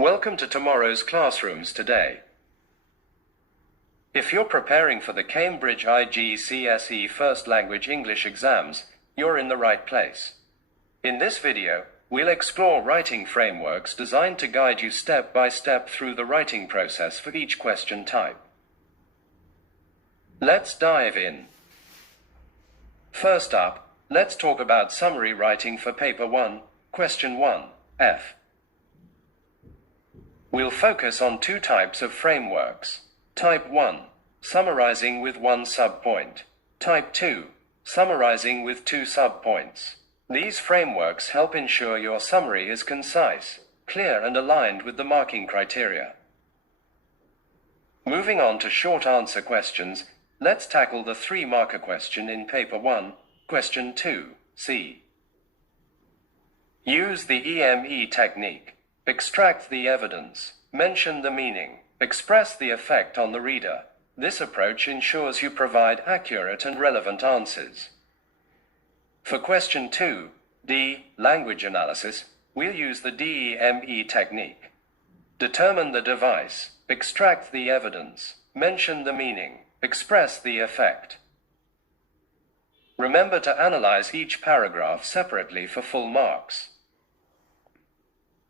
Welcome to tomorrow's classrooms today. If you're preparing for the Cambridge IGCSE First Language English exams, you're in the right place. In this video, we'll explore writing frameworks designed to guide you step by step through the writing process for each question type. Let's dive in. First up, let's talk about summary writing for Paper 1, Question 1, F. We'll focus on two types of frameworks. Type 1, summarizing with one subpoint. Type 2, summarizing with two subpoints. These frameworks help ensure your summary is concise, clear, and aligned with the marking criteria. Moving on to short answer questions, let's tackle the 3-marker question in Paper 1, Question 2, C. Use the DEME technique. Extract the evidence, mention the meaning, express the effect on the reader. This approach ensures you provide accurate and relevant answers. For Question 2, D, language analysis, we'll use the DEME technique. Determine the device, extract the evidence, mention the meaning, express the effect. Remember to analyze each paragraph separately for full marks.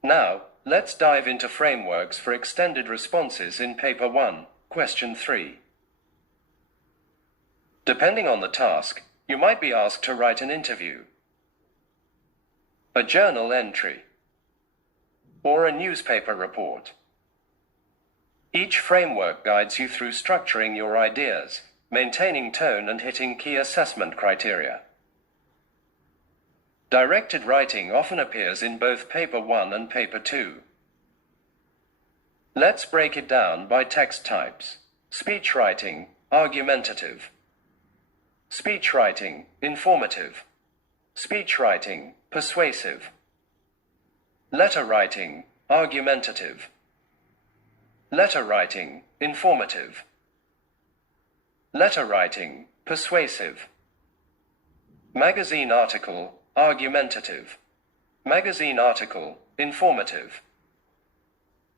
Now, let's dive into frameworks for extended responses in Paper 1, Question 3. Depending on the task, you might be asked to write an interview, a journal entry, or a newspaper report. Each framework guides you through structuring your ideas, maintaining tone, and hitting key assessment criteria. Directed writing often appears in both Paper 1 and Paper 2. Let's break it down by text types. Speech writing, argumentative. Speech writing, informative. Speech writing, persuasive. Letter writing, argumentative. Letter writing, informative. Letter writing, persuasive. Magazine article, argumentative. Magazine article, informative.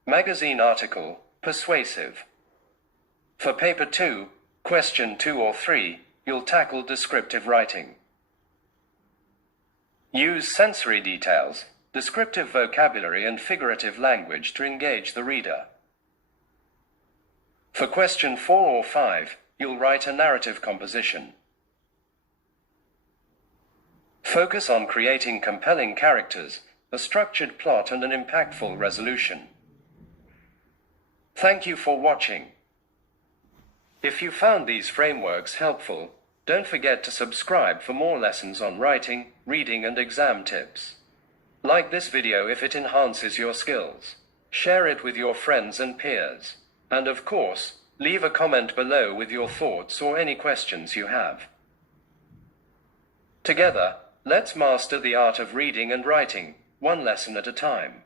Magazine article, persuasive. For Paper 2, Question 2 or 3, you'll tackle descriptive writing. Use sensory details, descriptive vocabulary, and figurative language to engage the reader. For Question 4 or 5, you'll write a narrative composition. Focus on creating compelling characters, a structured plot, and an impactful resolution. Thank you for watching. If you found these frameworks helpful, don't forget to subscribe for more lessons on writing, reading, and exam tips. Like this video if it enhances your skills. Share it with your friends and peers. And of course, leave a comment below with your thoughts or any questions you have. Together, let's master the art of reading and writing, one lesson at a time.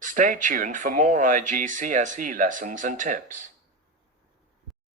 Stay tuned for more IGCSE lessons and tips.